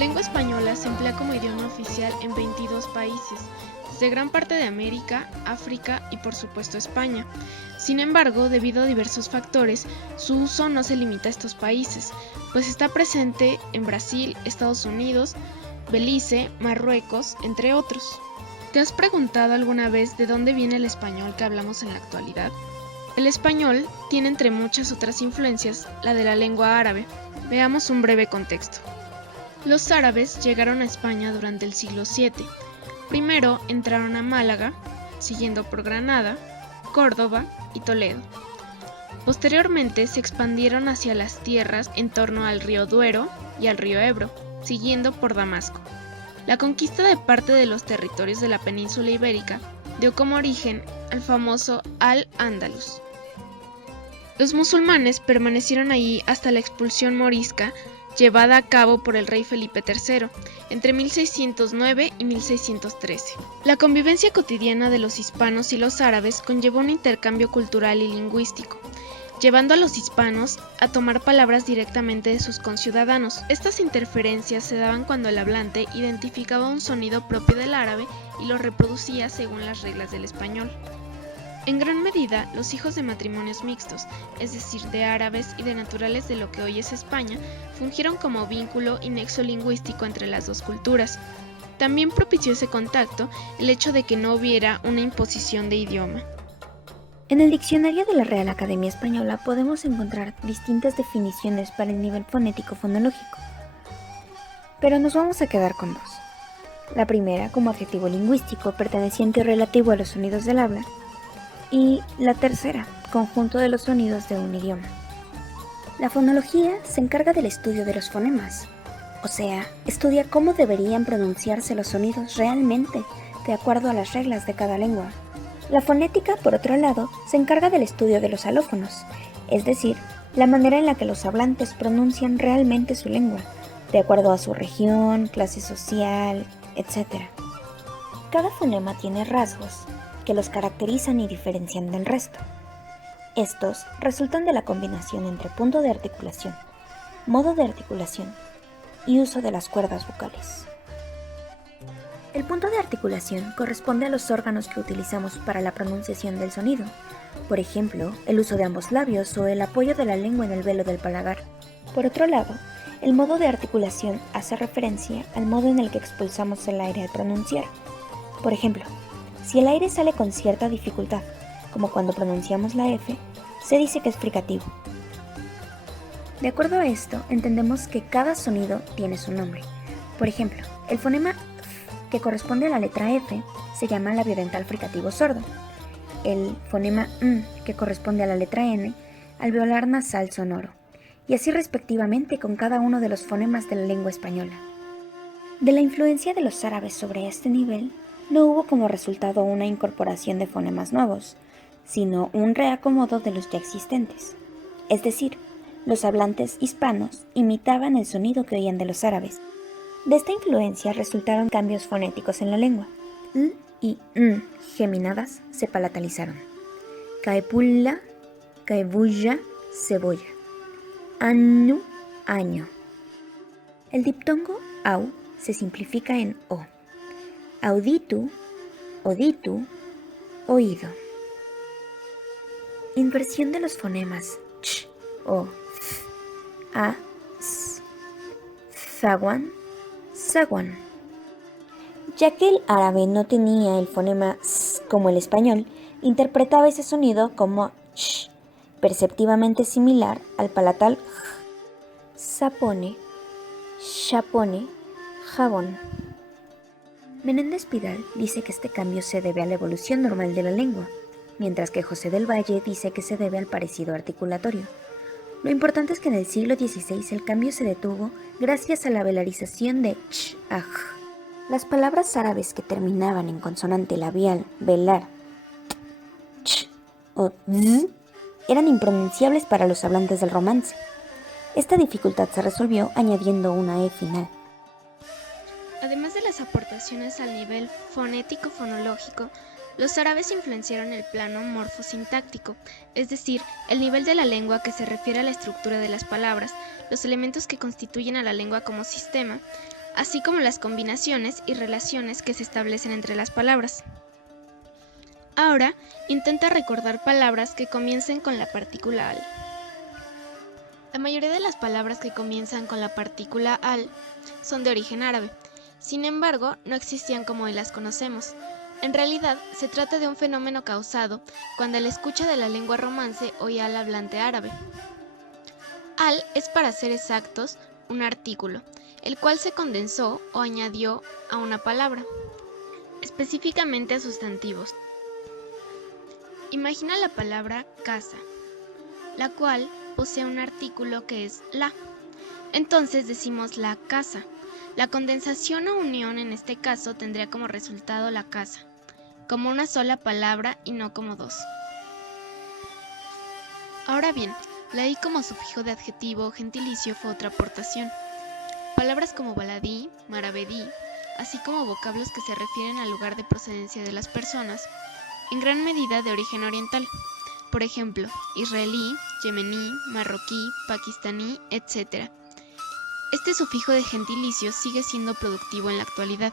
lengua española se emplea como idioma oficial en 22 países, desde gran parte de América, África y por supuesto España. Sin embargo, debido a diversos factores, su uso no se limita a estos países, pues está presente en Brasil, Estados Unidos, Belice, Marruecos, entre otros. ¿Te has preguntado alguna vez de dónde viene el español que hablamos en la actualidad? El español tiene, entre muchas otras influencias, la de la lengua árabe. Veamos un breve contexto. Los árabes llegaron a España durante el siglo VII. Primero entraron a Málaga, siguiendo por Granada, Córdoba y Toledo. Posteriormente se expandieron hacia las tierras en torno al río Duero y al río Ebro, siguiendo por Damasco. La conquista de parte de los territorios de la península ibérica dio como origen al famoso Al-Ándalus. Los musulmanes permanecieron allí hasta la expulsión morisca llevada a cabo por el rey Felipe III entre 1609 y 1613. La convivencia cotidiana de los hispanos y los árabes conllevó un intercambio cultural y lingüístico, llevando a los hispanos a tomar palabras directamente de sus conciudadanos. Estas interferencias se daban cuando el hablante identificaba un sonido propio del árabe y lo reproducía según las reglas del español. En gran medida, los hijos de matrimonios mixtos, es decir, de árabes y de naturales de lo que hoy es España, fungieron como vínculo y nexo lingüístico entre las dos culturas. También propició ese contacto el hecho de que no hubiera una imposición de idioma. En el diccionario de la Real Academia Española podemos encontrar distintas definiciones para el nivel fonético-fonológico, pero nos vamos a quedar con dos. La primera como adjetivo lingüístico perteneciente o relativo a los sonidos del habla, y la tercera, conjunto de los sonidos de un idioma. La fonología se encarga del estudio de los fonemas, o sea, estudia cómo deberían pronunciarse los sonidos realmente, de acuerdo a las reglas de cada lengua. La fonética, por otro lado, se encarga del estudio de los alófonos, es decir, la manera en la que los hablantes pronuncian realmente su lengua, de acuerdo a su región, clase social, etc. Cada fonema tiene rasgos que los caracterizan y diferencian del resto. Estos resultan de la combinación entre punto de articulación, modo de articulación y uso de las cuerdas vocales. El punto de articulación corresponde a los órganos que utilizamos para la pronunciación del sonido, por ejemplo, el uso de ambos labios o el apoyo de la lengua en el velo del paladar. Por otro lado, el modo de articulación hace referencia al modo en el que expulsamos el aire al pronunciar. Por ejemplo, si el aire sale con cierta dificultad, como cuando pronunciamos la F, se dice que es fricativo. De acuerdo a esto, entendemos que cada sonido tiene su nombre. Por ejemplo, el fonema F, que corresponde a la letra F, se llama labiodental fricativo sordo. El fonema M, que corresponde a la letra N, alveolar nasal sonoro. Y así respectivamente con cada uno de los fonemas de la lengua española. De la influencia de los árabes sobre este nivel, no hubo como resultado una incorporación de fonemas nuevos, sino un reacomodo de los ya existentes. Es decir, los hablantes hispanos imitaban el sonido que oían de los árabes. De esta influencia resultaron cambios fonéticos en la lengua. L y N geminadas se palatalizaron. Caepulla, caebulla, cebolla. Anu, año. El diptongo au se simplifica en o. Auditu, oditu, oído. Inversión de los fonemas ch, o, f, a, s, zaguan, zaguan. Ya que el árabe no tenía el fonema s como el español, interpretaba ese sonido como sh, perceptivamente similar al palatal j. Sapone, chapone, jabón. Menéndez Pidal dice que este cambio se debe a la evolución normal de la lengua, mientras que José del Valle dice que se debe al parecido articulatorio. Lo importante es que en el siglo XVI el cambio se detuvo gracias a la velarización de ch a j. Las palabras árabes que terminaban en consonante labial, velar, ch o z, eran impronunciables para los hablantes del romance. Esta dificultad se resolvió añadiendo una e final. Además de las aportaciones al nivel fonético-fonológico, los árabes influenciaron el plano morfosintáctico, es decir, el nivel de la lengua que se refiere a la estructura de las palabras, los elementos que constituyen a la lengua como sistema, así como las combinaciones y relaciones que se establecen entre las palabras. Ahora, intenta recordar palabras que comiencen con la partícula al. La mayoría de las palabras que comienzan con la partícula al son de origen árabe. Sin embargo, no existían como hoy las conocemos. En realidad, se trata de un fenómeno causado cuando el escucha de la lengua romance oía al hablante árabe. Al es, para ser exactos, un artículo, el cual se condensó o añadió a una palabra, específicamente a sustantivos. Imagina la palabra casa, la cual posee un artículo que es la. Entonces decimos la casa. La condensación o unión en este caso tendría como resultado la casa, como una sola palabra y no como dos. Ahora bien, la i como sufijo de adjetivo o gentilicio fue otra aportación. Palabras como baladí, maravedí, así como vocablos que se refieren al lugar de procedencia de las personas, en gran medida de origen oriental. Por ejemplo, israelí, yemení, marroquí, pakistaní, etc. Este sufijo de gentilicio sigue siendo productivo en la actualidad.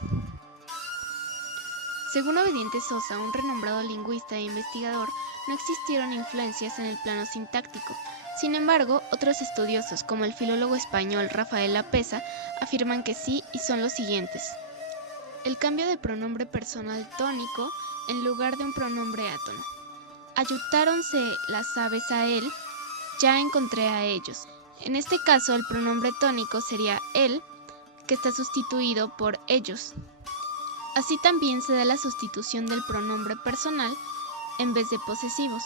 Según Obediente Sosa, un renombrado lingüista e investigador, no existieron influencias en el plano sintáctico. Sin embargo, otros estudiosos, como el filólogo español Rafael Lapesa, afirman que sí y son los siguientes. El cambio de pronombre personal tónico en lugar de un pronombre átono. Ayutáronse las aves a él, ya encontré a ellos. En este caso, el pronombre tónico sería él, que está sustituido por ellos. Así también se da la sustitución del pronombre personal en vez de posesivos.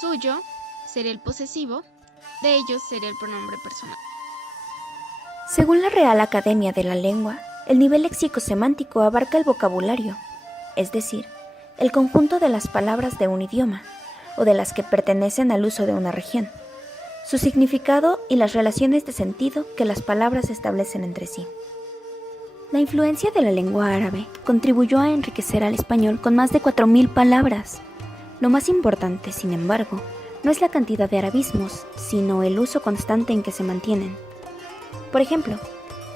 Suyo sería el posesivo, de ellos sería el pronombre personal. Según la Real Academia de la Lengua, el nivel léxico-semántico abarca el vocabulario, es decir, el conjunto de las palabras de un idioma, o de las que pertenecen al uso de una región, su significado y las relaciones de sentido que las palabras establecen entre sí. La influencia de la lengua árabe contribuyó a enriquecer al español con más de 4.000 palabras. Lo más importante, sin embargo, no es la cantidad de arabismos, sino el uso constante en que se mantienen. Por ejemplo,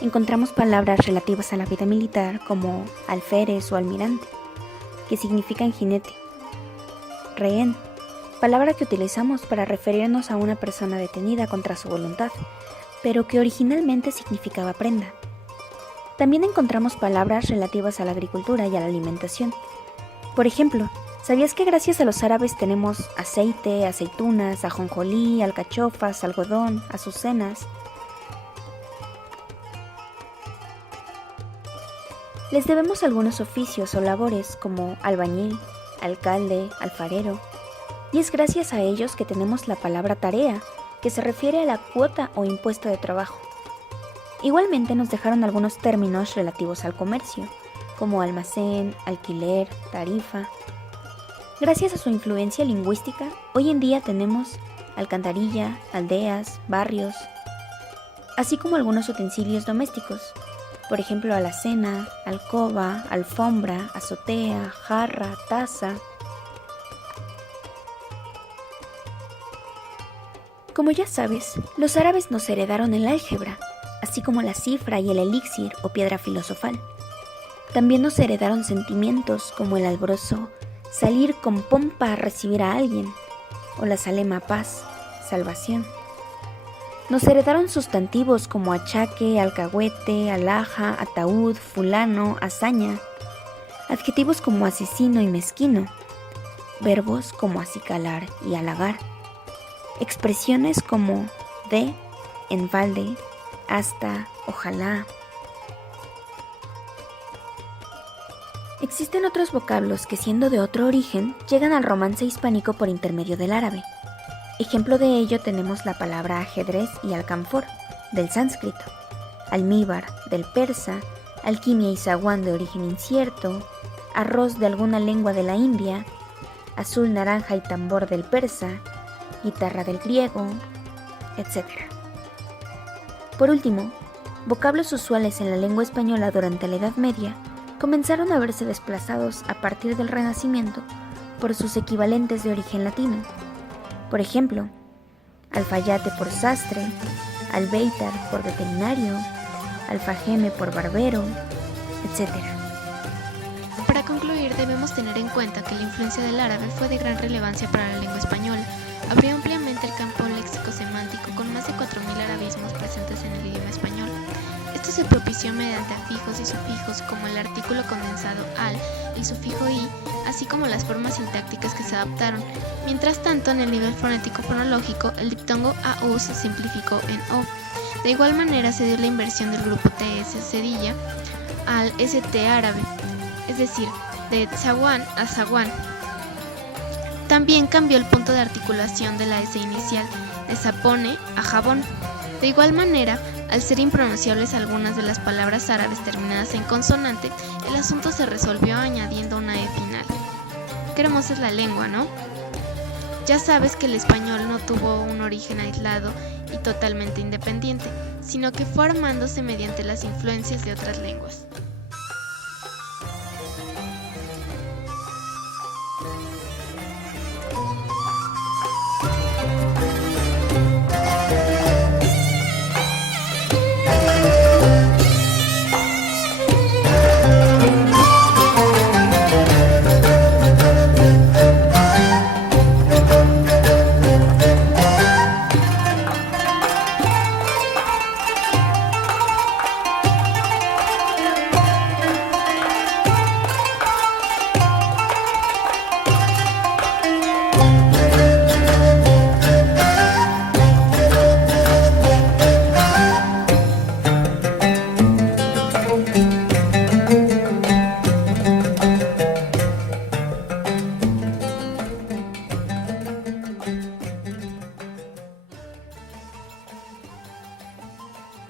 encontramos palabras relativas a la vida militar como alférez o almirante, que significan jinete, rehén, palabra que utilizamos para referirnos a una persona detenida contra su voluntad, pero que originalmente significaba prenda. También encontramos palabras relativas a la agricultura y a la alimentación. Por ejemplo, ¿sabías que gracias a los árabes tenemos aceite, aceitunas, ajonjolí, alcachofas, algodón, azucenas? Les debemos algunos oficios o labores como albañil, alcalde, alfarero, y es gracias a ellos que tenemos la palabra tarea, que se refiere a la cuota o impuesto de trabajo. Igualmente nos dejaron algunos términos relativos al comercio, como almacén, alquiler, tarifa. Gracias a su influencia lingüística, hoy en día tenemos alcantarilla, aldeas, barrios, así como algunos utensilios domésticos, por ejemplo alacena, alcoba, alfombra, azotea, jarra, taza. Como ya sabes, los árabes nos heredaron el álgebra, así como la cifra y el elixir o piedra filosofal. También nos heredaron sentimientos como el alborozo, salir con pompa a recibir a alguien, o la salema paz, salvación. Nos heredaron sustantivos como achaque, alcahuete, alhaja, ataúd, fulano, hazaña, adjetivos como asesino y mezquino, verbos como acicalar y halagar, expresiones como de, en balde, hasta, ojalá. Existen otros vocablos que, siendo de otro origen, llegan al romance hispánico por intermedio del árabe. Ejemplo de ello tenemos la palabra ajedrez y alcanfor, del sánscrito, almíbar, del persa, alquimia y zaguán de origen incierto, arroz de alguna lengua de la India, azul, naranja y tambor del persa, guitarra del griego, etc. Por último, vocablos usuales en la lengua española durante la Edad Media comenzaron a verse desplazados a partir del Renacimiento por sus equivalentes de origen latino. Por ejemplo, alfayate por sastre, albéitar por veterinario, alfajeme por barbero, etc. Para concluir, debemos tener en cuenta que la influencia del árabe fue de gran relevancia para la lengua española. Abrió ampliamente el campo léxico-semántico con más de 4.000 arabismos presentes en el idioma español. Esto se propició mediante afijos y sufijos como el artículo condensado al, el sufijo i, así como las formas sintácticas que se adaptaron. Mientras tanto, en el nivel fonético-fonológico, el diptongo AU se simplificó en O. De igual manera se dio la inversión del grupo TS cedilla al ST árabe, es decir, de zaguán a zaguán. También cambió el punto de articulación de la S inicial, de zapone a jabón. De igual manera, al ser impronunciables algunas de las palabras árabes terminadas en consonante, el asunto se resolvió añadiendo una E final. Qué hermosa es la lengua, ¿no? Ya sabes que el español no tuvo un origen aislado y totalmente independiente, sino que fue armándose mediante las influencias de otras lenguas.